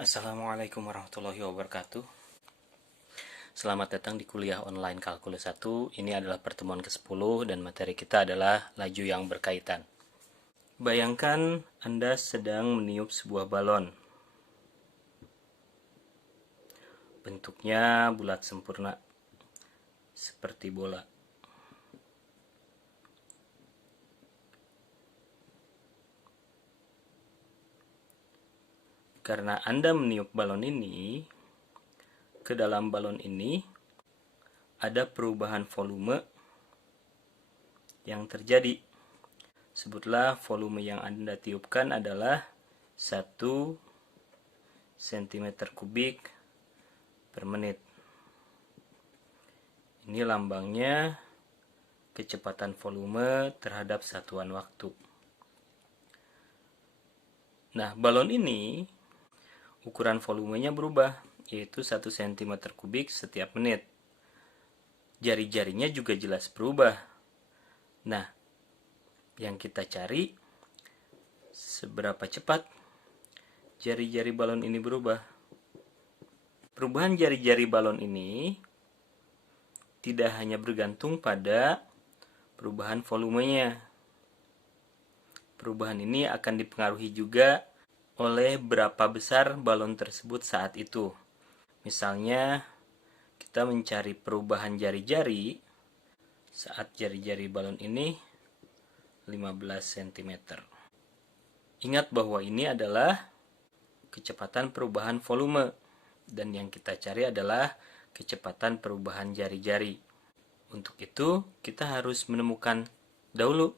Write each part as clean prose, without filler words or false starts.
Assalamualaikum warahmatullahi wabarakatuh. Selamat datang di kuliah online Kalkulus 1. Ini adalah pertemuan ke-10 dan materi kita adalah laju yang berkaitan. Bayangkan Anda sedang meniup sebuah balon. Bentuknya bulat sempurna, seperti bola. Karena Anda meniup balon ini, ke dalam balon ini ada perubahan volume yang terjadi. Sebutlah volume yang Anda tiupkan adalah 1 cm3 per menit. Ini lambangnya kecepatan volume terhadap satuan waktu. Nah, balon ini ukuran volumenya berubah, yaitu 1 cm3 setiap menit. Jari-jarinya juga jelas berubah. Nah, yang kita cari seberapa cepat jari-jari balon ini berubah. Perubahan jari-jari balon ini tidak hanya bergantung pada perubahan volumenya. Perubahan ini akan dipengaruhi juga oleh berapa besar balon tersebut saat itu. Misalnya, kita mencari perubahan jari-jari saat jari-jari balon ini 15 cm. Ingat bahwa ini adalah kecepatan perubahan volume, dan yang kita cari adalah kecepatan perubahan jari-jari. Untuk itu, kita harus menemukan dahulu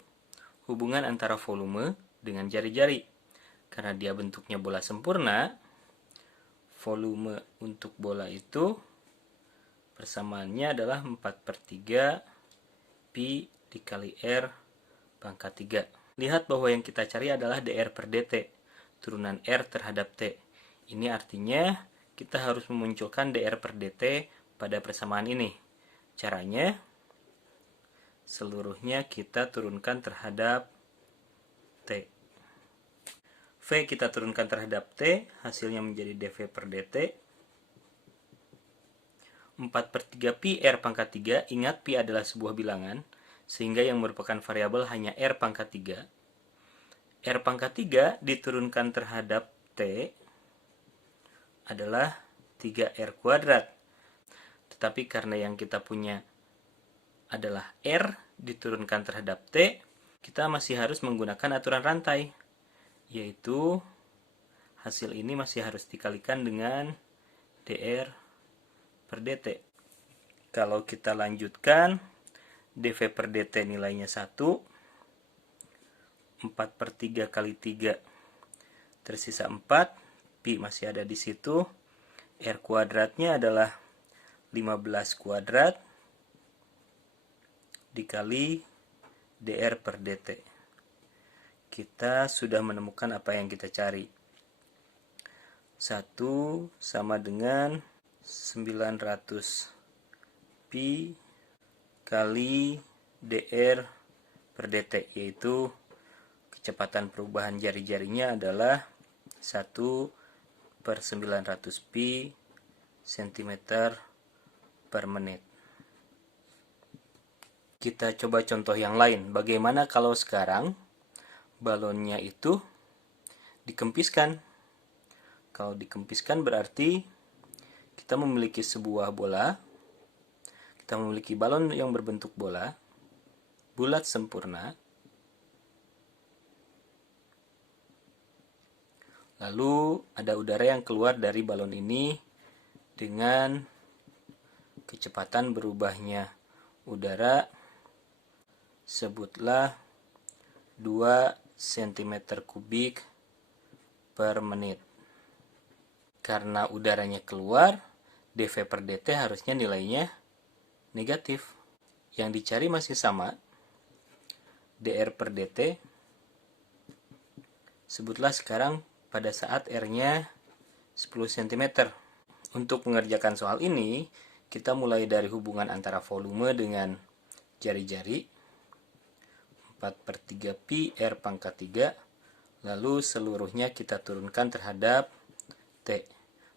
hubungan antara volume dengan jari-jari. Karena dia bentuknya bola sempurna, volume untuk bola itu persamaannya adalah 4/3 pi dikali R pangkat 3. Lihat bahwa yang kita cari adalah dr per dt, turunan R terhadap T. Ini artinya kita harus memunculkan dr per dt pada persamaan ini. Caranya, seluruhnya kita turunkan terhadap T. V kita turunkan terhadap T, hasilnya menjadi dv per dt. 4/3 pi R pangkat 3, ingat pi adalah sebuah bilangan, sehingga yang merupakan variabel hanya R pangkat 3. R pangkat 3 diturunkan terhadap T adalah 3R kuadrat. Tetapi karena yang kita punya adalah R diturunkan terhadap T, kita masih harus menggunakan aturan rantai, yaitu hasil ini masih harus dikalikan dengan dr per dt. Kalau kita lanjutkan, dv per dt nilainya 1, 4/3 kali 3 tersisa 4, pi masih ada di situ, R kuadratnya adalah 15 kuadrat dikali dr per dt. Kita sudah menemukan apa yang kita cari. 1 sama dengan 900 pi kali dr per dt, yaitu kecepatan perubahan jari-jarinya adalah 1/900 pi cm per menit. Kita coba contoh yang lain. Bagaimana kalau sekarang balonnya itu dikempiskan? Kalau dikempiskan berarti kita memiliki sebuah bola, kita memiliki balon yang berbentuk bola, bulat sempurna, lalu ada udara yang keluar dari balon ini dengan kecepatan berubahnya udara, sebutlah 2 cm3 per menit. Karena udaranya keluar, dv per dt harusnya nilainya negatif. Yang dicari masih sama, dr per dt. Sebutlah sekarang pada saat R-nya 10 cm. Untuk mengerjakan soal ini, kita mulai dari hubungan antara volume dengan jari-jari, 4/3 pi R pangkat 3, lalu seluruhnya kita turunkan terhadap T.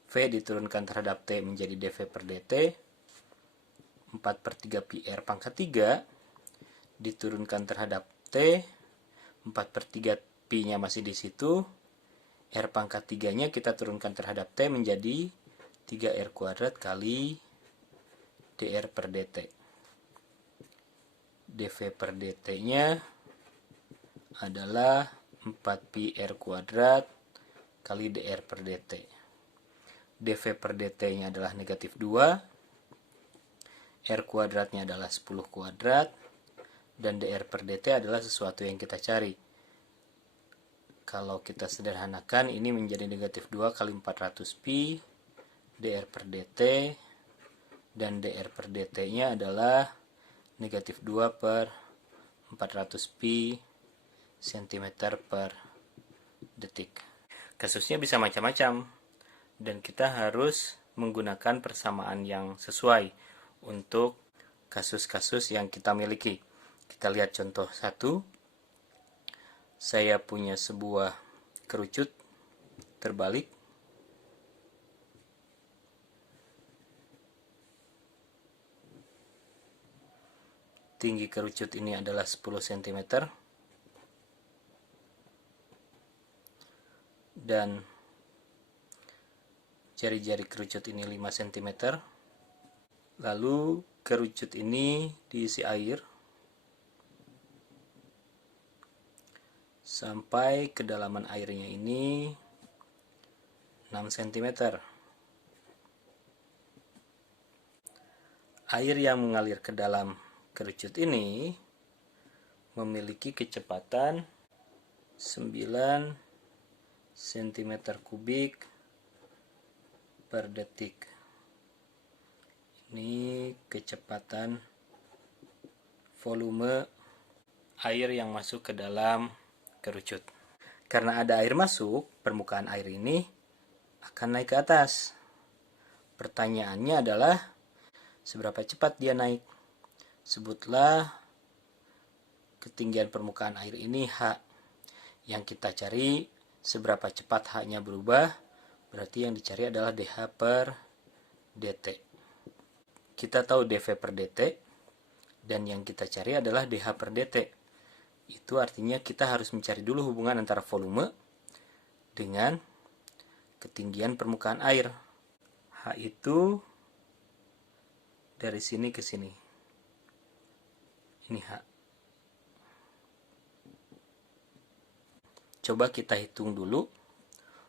V diturunkan terhadap T menjadi dV per dt. 4/3 pi R pangkat 3 diturunkan terhadap T. 4/3 pi-nya masih di situ. R pangkat 3-nya kita turunkan terhadap T menjadi 3R kuadrat kali dr per dt. dV per dt-nya adalah 4 pi R kuadrat kali dr per dt. dV per dt-nya adalah negatif 2. R kuadratnya adalah 10 kuadrat. Dan dr per dt adalah sesuatu yang kita cari. Kalau kita sederhanakan, ini menjadi negatif 2 kali 400 pi dr per dt. Dan dr per dt-nya adalah negatif 2 per 400 pi cm per detik. Kasusnya bisa macam-macam, dan kita harus menggunakan persamaan yang sesuai untuk kasus-kasus yang kita miliki. Kita lihat contoh 1. Saya punya sebuah kerucut terbalik. Tinggi kerucut ini adalah 10 cm. Dan jari-jari kerucut ini 5 cm. Lalu kerucut ini diisi air sampai kedalaman airnya ini 6 cm. Air yang mengalir ke dalam kerucut ini memiliki kecepatan 9 cm kubik per detik. Ini kecepatan volume air yang masuk ke dalam kerucut. Karena ada air masuk, permukaan air ini akan naik ke atas. Pertanyaannya adalah, seberapa cepat dia naik? Sebutlah ketinggian permukaan air ini H. Yang kita cari seberapa cepat H-nya berubah, berarti yang dicari adalah dH per dt. Kita tahu dV per dt, dan yang kita cari adalah dH per dt. Itu artinya kita harus mencari dulu hubungan antara volume dengan ketinggian permukaan air. H itu dari sini ke sini. Ini H. Coba kita hitung dulu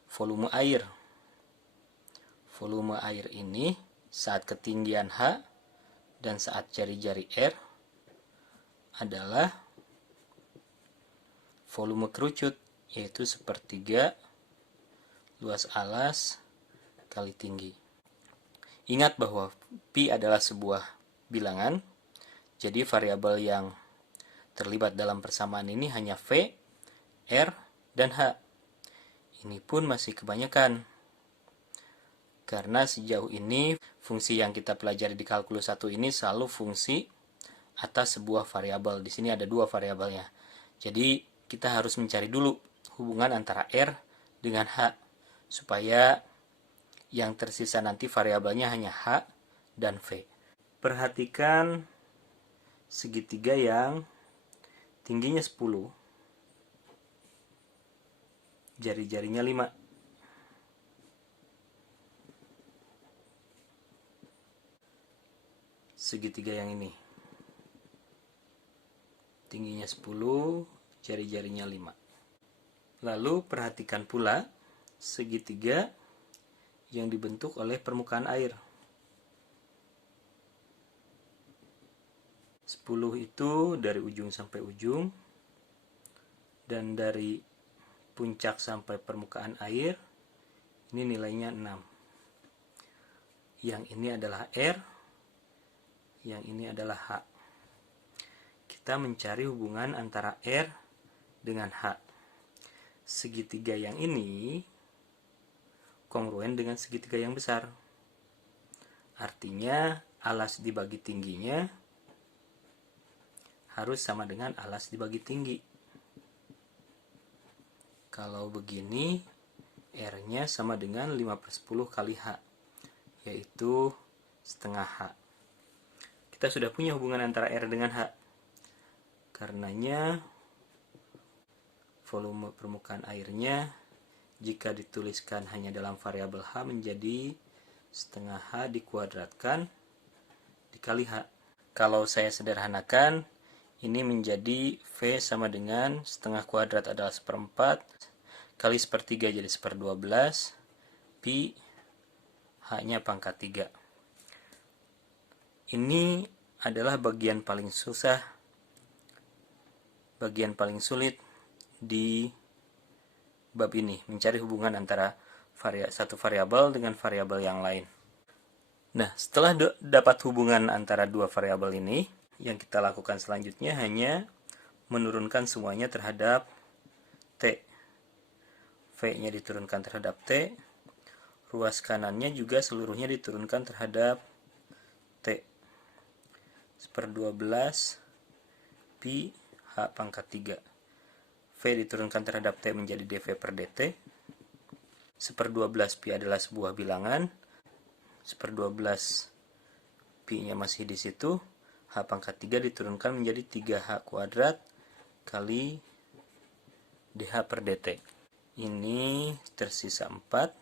volume air. Volume air ini saat ketinggian H dan saat jari-jari R adalah volume kerucut, yaitu sepertiga luas alas kali tinggi. Ingat bahwa pi adalah sebuah bilangan, jadi variabel yang terlibat dalam persamaan ini hanya V, R, dan H. Ini pun masih kebanyakan, karena sejauh ini fungsi yang kita pelajari di kalkulus 1 ini selalu fungsi atas sebuah variabel. Di sini ada dua variabelnya. Jadi kita harus mencari dulu hubungan antara R dengan H, supaya yang tersisa nanti variabelnya hanya H dan V. Perhatikan segitiga yang tingginya 10, jari-jarinya 5. Segitiga yang ini tingginya 10, jari-jarinya 5. Lalu perhatikan pula segitiga yang dibentuk oleh permukaan air. 10 itu dari ujung sampai ujung, dan dari puncak sampai permukaan air ini nilainya 6. Yang ini adalah R, yang ini adalah H. Kita mencari hubungan antara R dengan H. Segitiga yang ini kongruen dengan segitiga yang besar. Artinya alas dibagi tingginya harus sama dengan alas dibagi tinggi. Kalau begini, R-nya sama dengan 5/10 kali H, yaitu setengah H. Kita sudah punya hubungan antara R dengan H. Karenanya volume permukaan airnya jika dituliskan hanya dalam variabel H menjadi setengah H dikuadratkan dikali H. Kalau saya sederhanakan, ini menjadi V sama dengan setengah kuadrat adalah 1/4 kali 1/3 jadi 1/12 pi H-nya pangkat 3. Ini adalah bagian paling sulit di bab ini, mencari hubungan antara satu variabel dengan variabel yang lain. Nah, setelah dapat hubungan antara dua variabel ini, yang kita lakukan selanjutnya hanya menurunkan semuanya terhadap T. V-nya diturunkan terhadap T, ruas kanannya juga seluruhnya diturunkan terhadap T. 1/12 pi H pangkat 3. V diturunkan terhadap T menjadi dV per dt. 1/12 pi adalah sebuah bilangan. 1/12 pi-nya masih di situ. H pangkat 3 diturunkan menjadi 3H kuadrat kali dH per dt. Ini tersisa 4.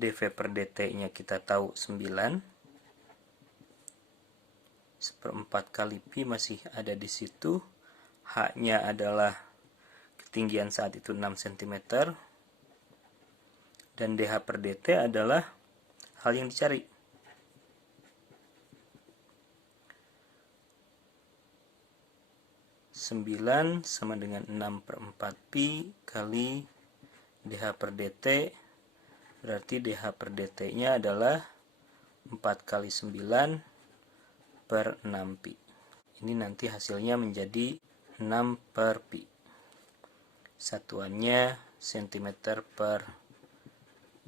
dV per dt-nya kita tahu 9. 1/4 kali pi masih ada di situ. H-nya adalah ketinggian saat itu 6 cm. Dan dH per dt adalah hal yang dicari. Sembilan sama dengan 6/4 pi kali dH per dt, berarti dH per dt-nya adalah 4 kali 9 per 6 pi. Ini nanti hasilnya menjadi 6 per pi. Satuannya cm per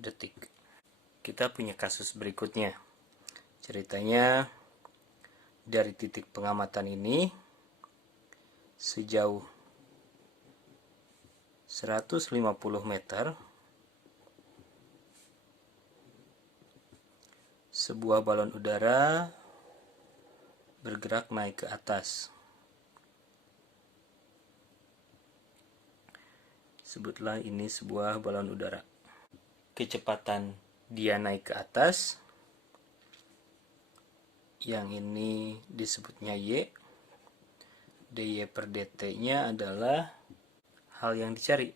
detik. Kita punya kasus berikutnya. Ceritanya dari titik pengamatan ini sejauh 150 meter sebuah balon udara bergerak naik ke atas. Sebutlah ini sebuah balon udara. Kecepatan dia naik ke atas, yang ini disebutnya Y. dy per dt-nya adalah hal yang dicari.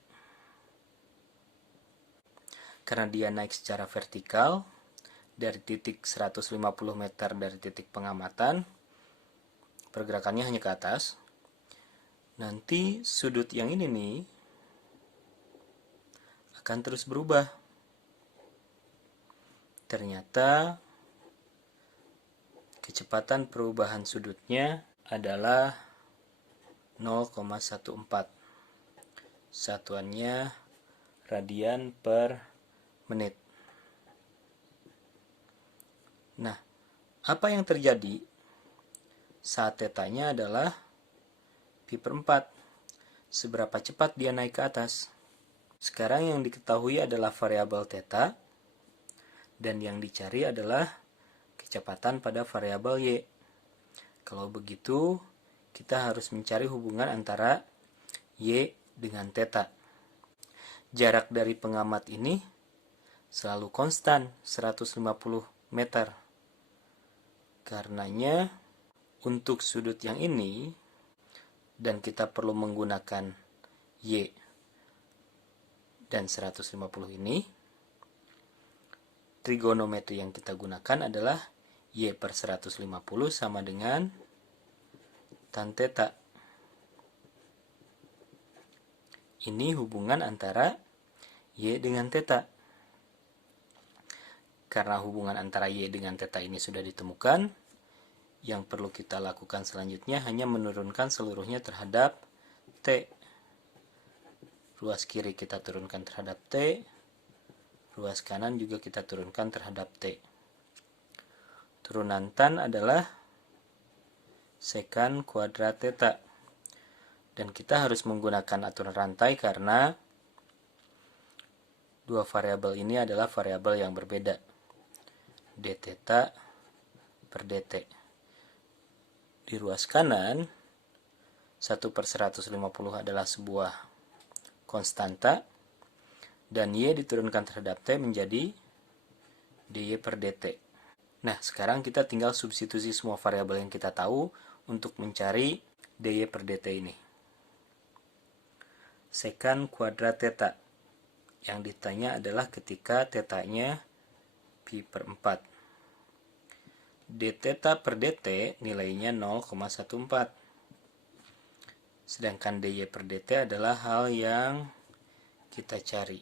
Karena dia naik secara vertikal dari titik 150 meter dari titik pengamatan, pergerakannya hanya ke atas. Nanti sudut yang ini nih akan terus berubah. Ternyata kecepatan perubahan sudutnya adalah 0,14. Satuannya radian per menit. Nah, apa yang terjadi saat tetanya adalah pi per 4. Seberapa cepat dia naik ke atas? Sekarang yang diketahui adalah variabel theta, dan yang dicari adalah kecepatan pada variabel Y. Kalau begitu, kita harus mencari hubungan antara Y dengan theta. Jarak dari pengamat ini selalu konstan, 150 meter. Karenanya, untuk sudut yang ini, dan kita perlu menggunakan Y dan 150 ini, trigonometri yang kita gunakan adalah Y per 150 sama dengan tan theta. Ini hubungan antara Y dengan theta. Karena hubungan antara Y dengan theta ini sudah ditemukan, yang perlu kita lakukan selanjutnya hanya menurunkan seluruhnya terhadap T. Ruas kiri kita turunkan terhadap T, ruas kanan juga kita turunkan terhadap T. Turunan tan adalah sekan kuadrat theta. Dan kita harus menggunakan aturan rantai karena Dua variabel ini adalah variabel yang berbeda. d theta per dt. Di ruas kanan, 1/150 adalah sebuah konstanta, dan y diturunkan terhadap t menjadi dy per dt. Nah, sekarang kita tinggal substitusi semua variabel yang kita tahu untuk mencari dy per dt ini. Sekant kuadrat theta. Yang ditanya adalah ketika θ-nya pi per 4. d theta per dt nilainya 0,14. Sedangkan dy per dt adalah hal yang kita cari.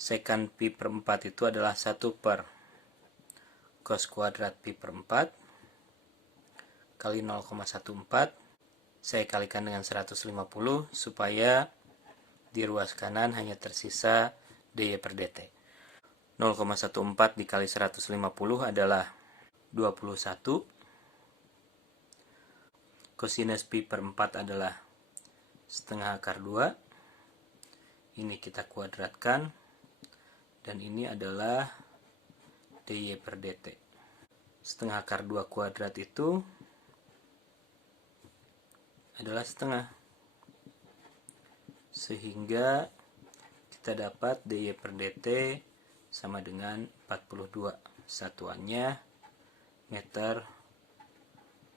Sekant pi per 4 itu adalah 1 per cos kuadrat pi per 4 kali 0,14. Saya kalikan dengan 150 supaya di ruas kanan hanya tersisa dy per dt. 0,14 dikali 150 adalah 21. Kosinus pi per 4 adalah setengah akar 2. Ini kita kuadratkan. Dan ini adalah dy per dt. Setengah akar 2 kuadrat itu adalah setengah. Sehingga kita dapat dy per dt sama dengan 42. Satuannya meter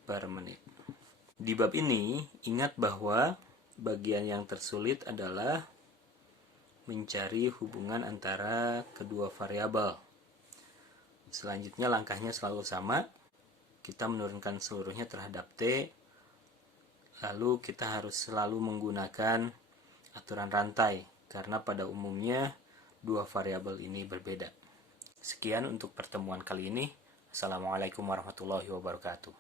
per menit. Di bab ini, ingat bahwa bagian yang tersulit adalah mencari hubungan antara kedua variabel. Selanjutnya langkahnya selalu sama. Kita menurunkan seluruhnya terhadap t. Lalu kita harus selalu menggunakan aturan rantai, karena pada umumnya dua variabel ini berbeda. Sekian untuk pertemuan kali ini. Assalamualaikum warahmatullahi wabarakatuh.